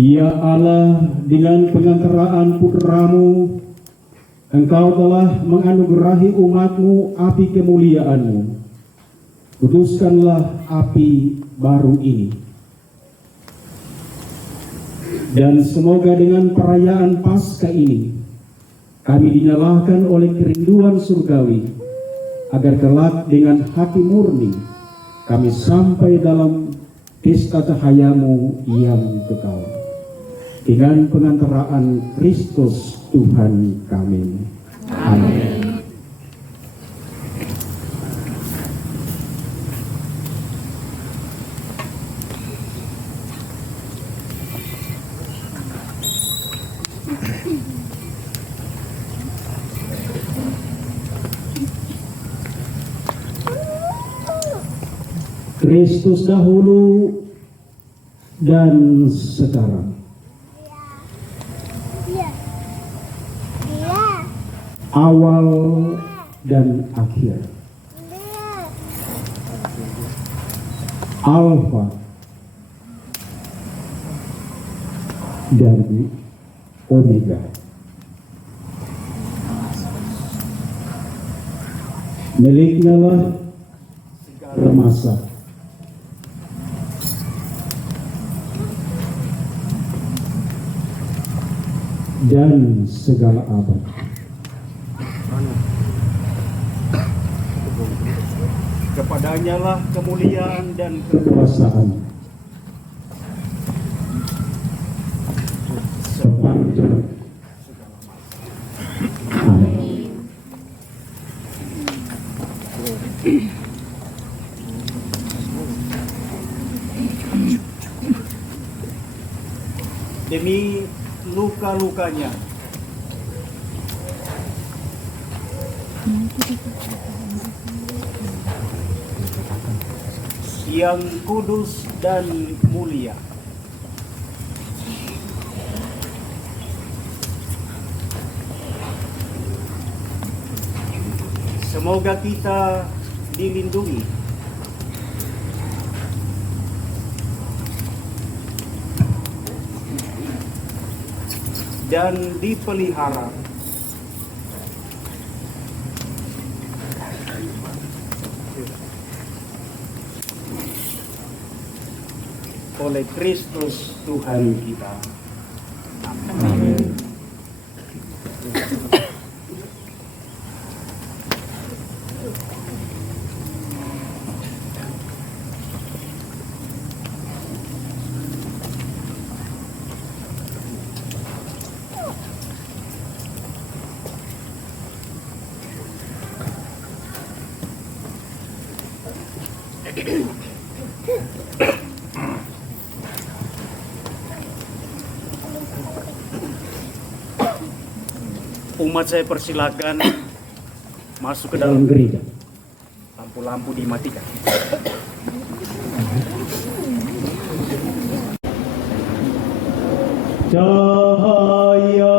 Ya Allah, dengan pengantaraan putra-Mu, Engkau telah menganugerahi umat-Mu api kemuliaan-Mu. Kuduskanlah api baru ini. Dan semoga dengan perayaan Paskah ini, kami dinyalakan oleh kerinduan surgawi, agar kelak dengan hati murni, kami sampai dalam pesta cahaya-Mu yang kekal. Dengan pengantaraan Kristus Tuhan kami. Amin. Kristus dahulu dan sekarang. Awal dan akhir. Alfa dan Omega. Miliknya lah segala masa. Dan segala abad. Kepadanya lah kemuliaan dan kekuasaan sepanjang amin. Demi luka-lukanya yang kudus dan mulia, semoga kita dilindungi dan dipelihara oleh Kristus Tuhan kita. Amin. Umat saya persilakan masuk ke dalam gereja. Lampu-lampu dimatikan. Cahaya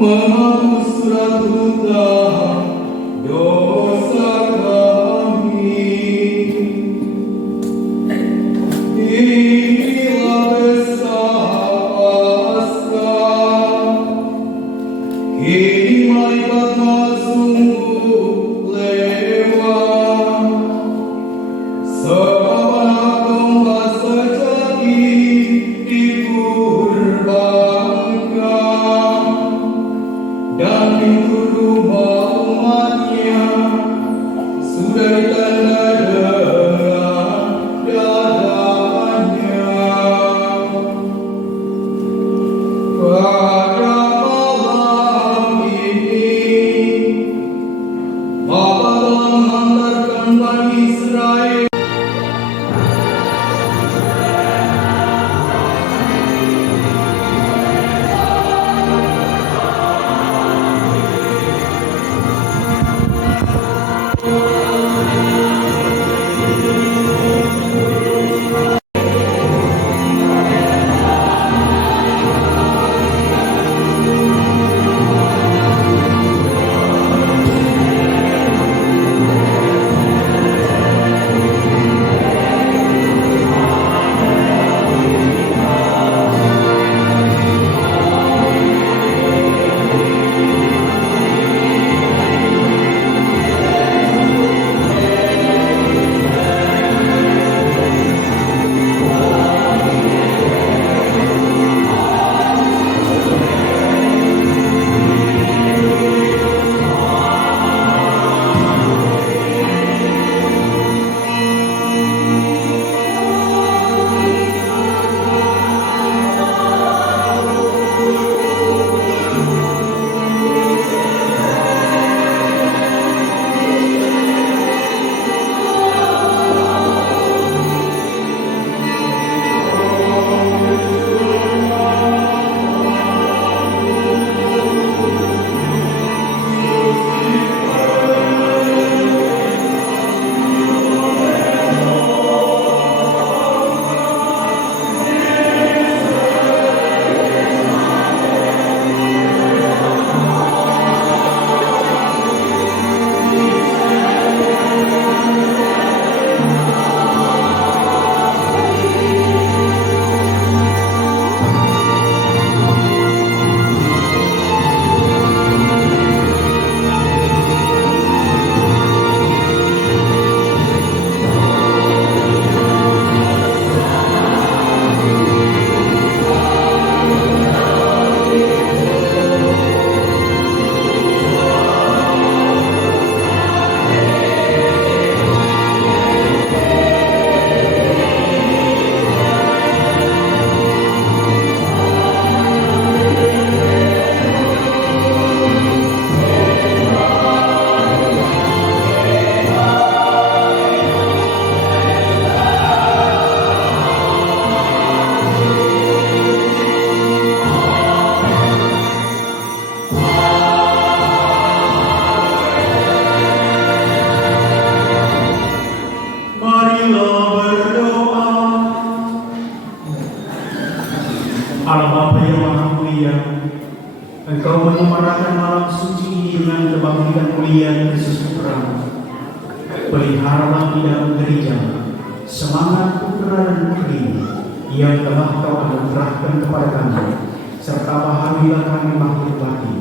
menghapus surat hutang dosa kami. Inilah besar Paskah, kini malaikat sungguh lewat, sebab anak domba sejati dikurbankan, dan pintu rumah umatnya sudah ditanda dengan dadanya. Pada malam ini Bapa telah menghantarkan Bani Israel Allah Bapa yang Maha Mulia, Engkau menyemarakan malam suci ini dengan kebangkitan mulia Kristus Putra. Peliharalah di dalam gereja semangat putra dan putri yang telah Kau anugerahkan kepada kami, serta bahagialah kami makhluk batin,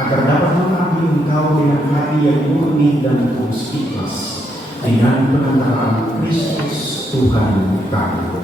agar dapat mengabdi Engkau dengan hati yang murni dan tulus ikhlas, dengan perantaraan Kristus Tuhan kami.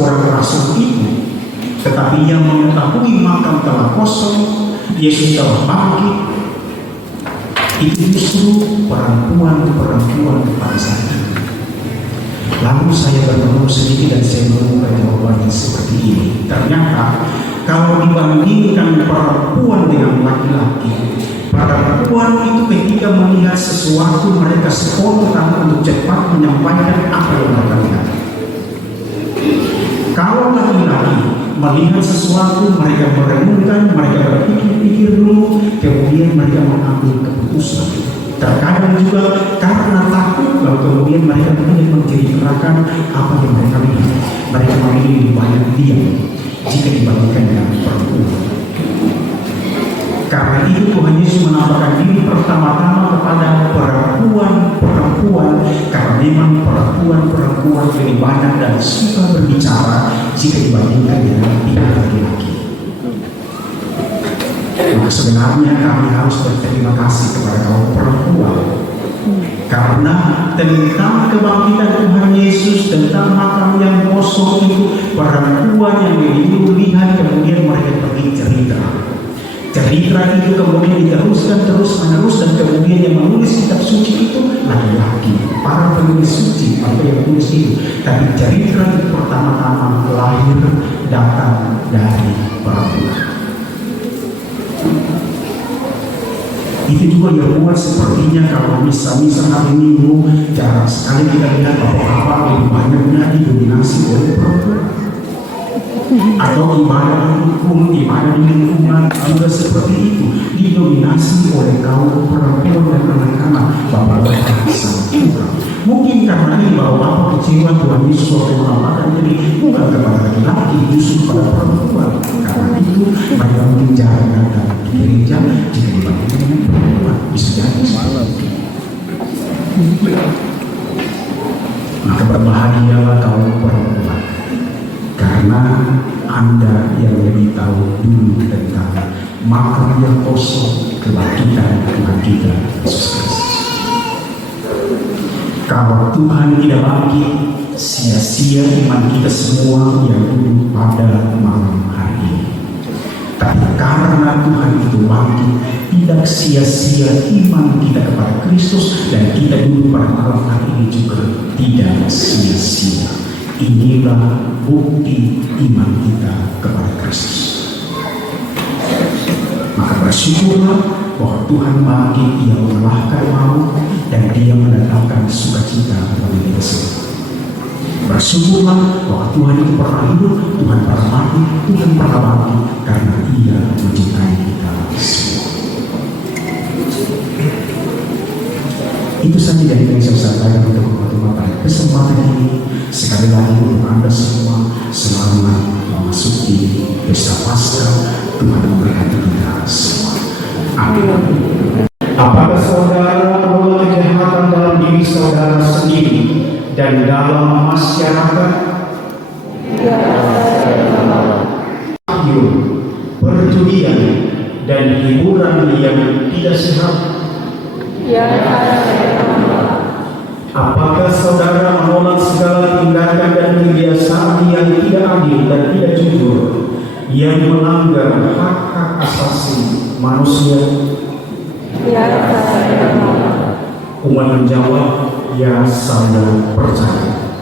orang rasul itu, tetapi yang mengetahui makam telah kosong, Yesus telah bangkit, itu justru perempuan-perempuan pada saat itu. Lalu saya bertemu sedikit dan saya menemukan jawabannya seperti ini. Ternyata kalau dibandingkan perempuan dengan laki-laki, perempuan itu ketika melihat sesuatu mereka spontan untuk cepat menyampaikan apa yang mereka lihat. Kalau laki-laki melihat sesuatu, mereka merenungkan, mereka berpikir-pikir dulu, kemudian mereka mengambil keputusan. Terkadang juga karena takut, lalu kemudian mereka ingin menceritakan apa yang mereka lihat. Mereka memilih banyak diam jika dibandingkan dengan perempuan. Karena itu Tuhan Yesus menampakkan diri pertama-tama kepada perempuan-perempuan, karena memang perempuan-perempuan lebih banyak dan suka berbicara jika dibandingkan dengan pihak laki-laki. Maka sebenarnya kami harus berterima kasih kepada kaum perempuan, karena tentang kebangkitan Tuhan Yesus, tentang makam yang kosong itu, perempuan yang dulu lihat kemudian mereka pergi cerita. Cerita itu kemudian diteruskan terus-menerus, dan kemudian yang menulis kitab suci itu laki-laki, para penulis suci, mereka yang menulis itu. Tapi cerita itu pertama-tama lahir datang dari perempuan. Itu juga yang buat sepertinya kalau misa-misa hari Minggu jarang sekali kita lihat bapak-bapak lebih banyaknya didominasi oleh perempuan. Atau ibadah hukum, ibadah di lingkungan juga seperti itu, didominasi oleh kaum perempuan dan anak-anak. Bapak-bapak sangat kurang. Mungkin karena ini bapak-bapak kecewa Tuhan Yesus waktu menampakkan diri bukan kepada laki-laki, justru kepada perempuan. Karena itu mereka mungkin jarang datang di gereja jika dibandingkan dengan perempuan. Bisa jadi malam. Maka berbahagialah kaum perempuan, karena Anda yang lebih tahu dulu tentang makam yang kosong kebangkitan Tuhan kita Yesus Kristus. Kalau Tuhan tidak bangkit, sia-sia iman kita semua yang dulu pada malam hari ini. Tapi karena Tuhan itu bangkit, tidak sia-sia iman kita kepada Kristus, dan kita dulu pada malam hari ini juga tidak sia-sia. Inilah bukti iman kita kepada Kristus. Maka bersyukurlah bahwa Tuhan bangkit, Ia mengalahkan maut, dan Dia mendatangkan sukacita bagi kita semua. Bersyukurlah bahwa Tuhan itu pernah hidup, Tuhan pernah mati, Tuhan pernah bangkit, karena Ia mencintai kita semua. Itu saja dari yang saya sampaikan untuk teman-teman pada kesempatan ini. Sekali lagi untuk Anda semua, selamat memasuki pesta Paskah. Tuhan memberkati kita semua. Amin. Apakah saudara menolak kejahatan dalam diri saudara sendiri dan dalam masyarakat? Perjudian dan hiburan yang tidak sehat? Apakah saudara menolak segala tindakan dan kebiasaan yang tidak adil dan tidak jujur, yang melanggar hak-hak asasi manusia? Umat menjawab, ya saya percaya.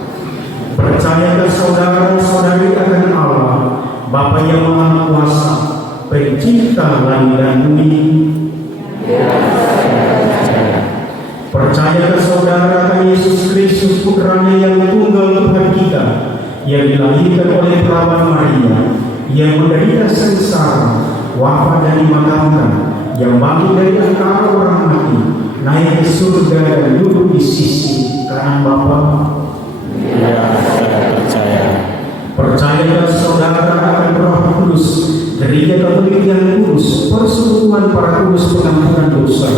Percayakah saudara-saudari akan Allah, Bapa yang Maha Kuasa, Pencipta langit dan bumi? Percayakah saudara akan Yesus Kristus, Putranya yang tunggal Tuhan kita, yang dilahirkan oleh perawan Maria, yang menderita sengsara, wafat dan dimakamkan, yang bangkit dari antara orang mati, naik ke surga dan duduk di sisi kanan Bapa? Ya, saya percaya. Percayakah saudara akan Roh Kudus, gereja Katolik yang kudus, persekutuan para kudus, pengampunan dosa,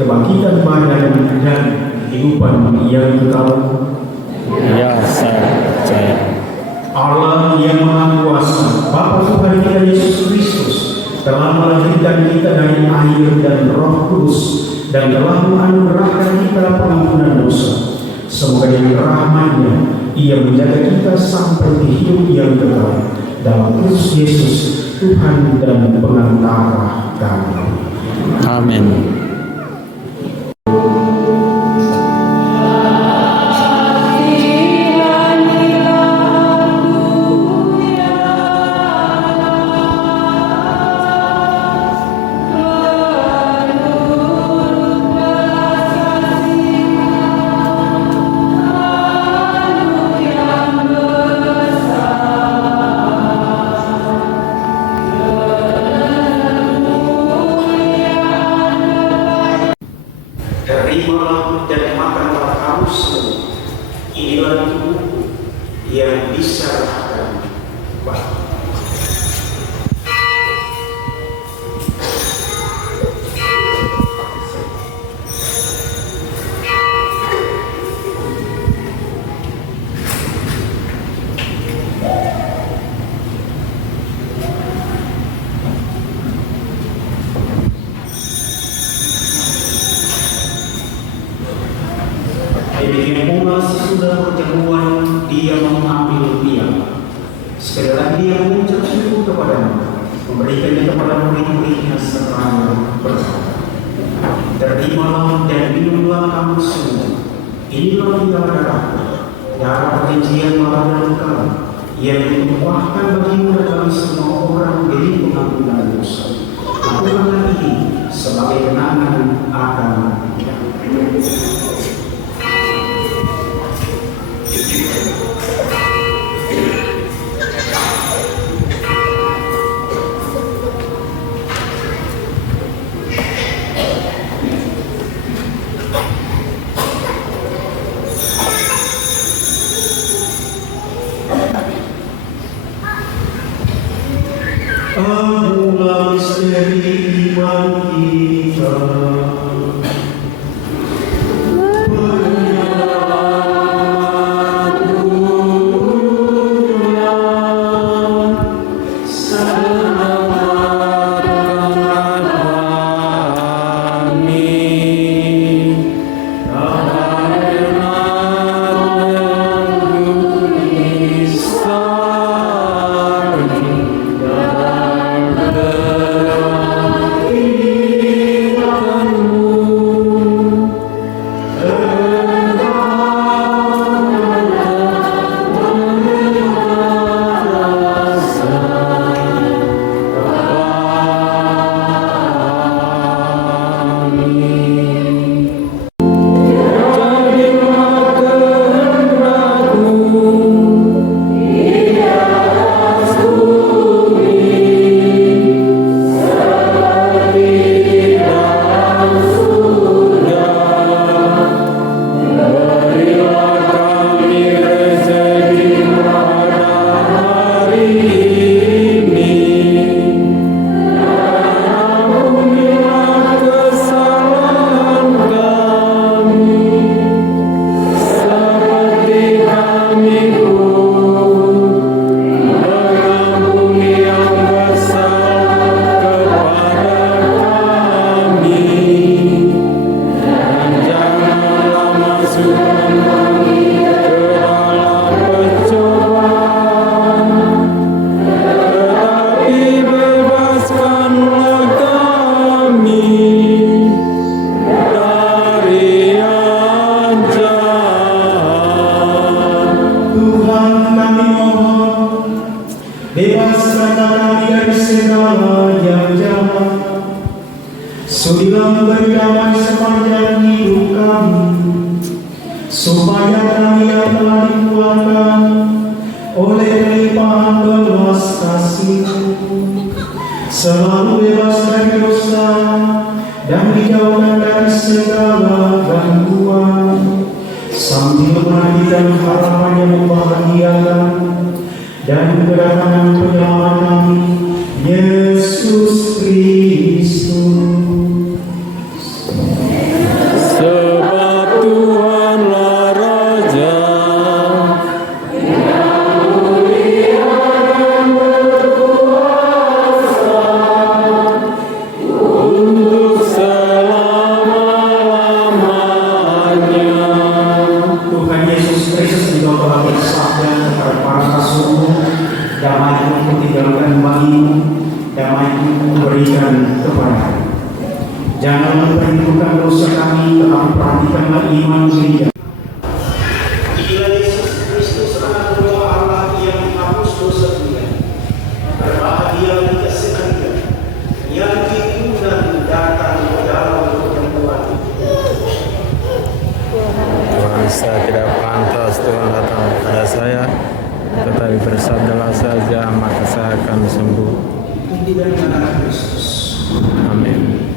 kebangkitan badan dan kehidupan yang kekal? Ya, saya percaya. Allah yang Maha Kuasa, Bapa Tuhan kita Yesus Kristus, telah melahirkan kita dari air dan Roh Kudus, dan telah menganugerahkan kita pengampunan dosa. Semoga dengan rahmat-Nya Ia menjaga kita sampai di hidup yang kekal dalam Kristus Yesus, Tuhan dan pengantara kami. Amin. Terimalah dan makanlah kamu semua. Inilah tubuhku yang diserahkan bagi. Demikian pula sesudah perjamuan dia mengambil piala. Sekali lagi dia mengucap syukur kepada-Nya, memberikannya kepada murid-muridnya serta berkata, terimalah dan minumlah kamu semua. Inilah darahku, darah perjanjian baru dan kekal, yang ditumpahkan bagimu dan bagi semua orang demi pengampunan dosa. Lakukanlah ini sebagai kenangan akan dia. Amulah misteri iman kita. Bebaskan kami dari segala yang jahat, sudilah berdamai sepanjang hidup kami, supaya kami yang telah dikuatkan oleh limpahan belas kasih-Mu, selalu bebas dari dosa dan dijauhkan dari segala gangguan, sambil menantikan harapan yang membahagiakan dan kedatangan penyelamat kami, Yesus Kristus. Sebab Tuhanlah Raja, yang mulia dan berkuasa untuk selama-lamanya. Tuhan Yesus Kristus juga telah bersama damai itu tinggalkan bagimu, damai itu berikan kepadamu. Jangan memperhitungkan dosa kami, tetapi perhatikanlah iman gereja. Bila Yesus Kristus anak buah Allah yang menghapus dosa dunia, berbahagia kita sekalian yang itu dan datang ke dalam pertemuan itu. Tuhan, saya tidak pantas Tuhan datang kepada saya, tetapi bersabdalah saja maka saya akan sembuh. Ini dari anak Kristus. Amin.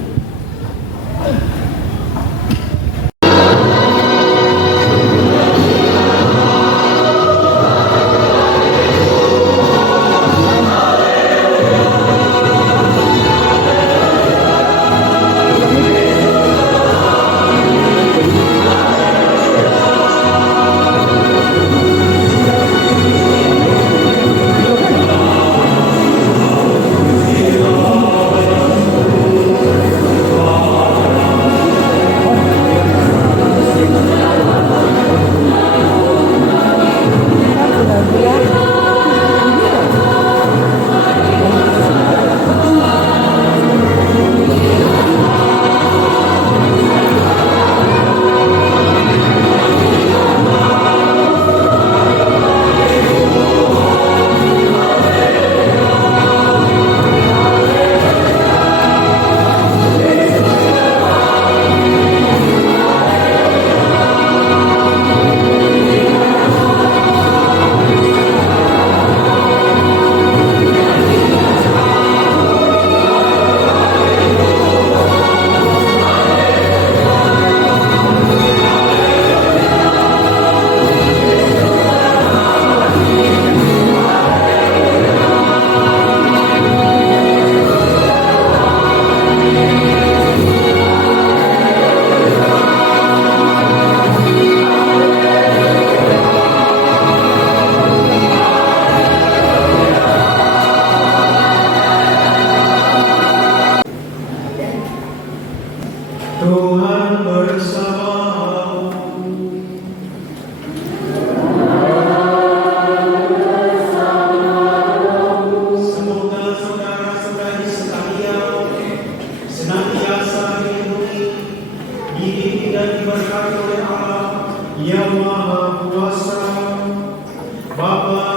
Tuhan bersamamu. Semoga saudara-saudari sekalian senantiasa dilindungi, dididik dan diberkati oleh Allah yang Maha Kuasa, Bapa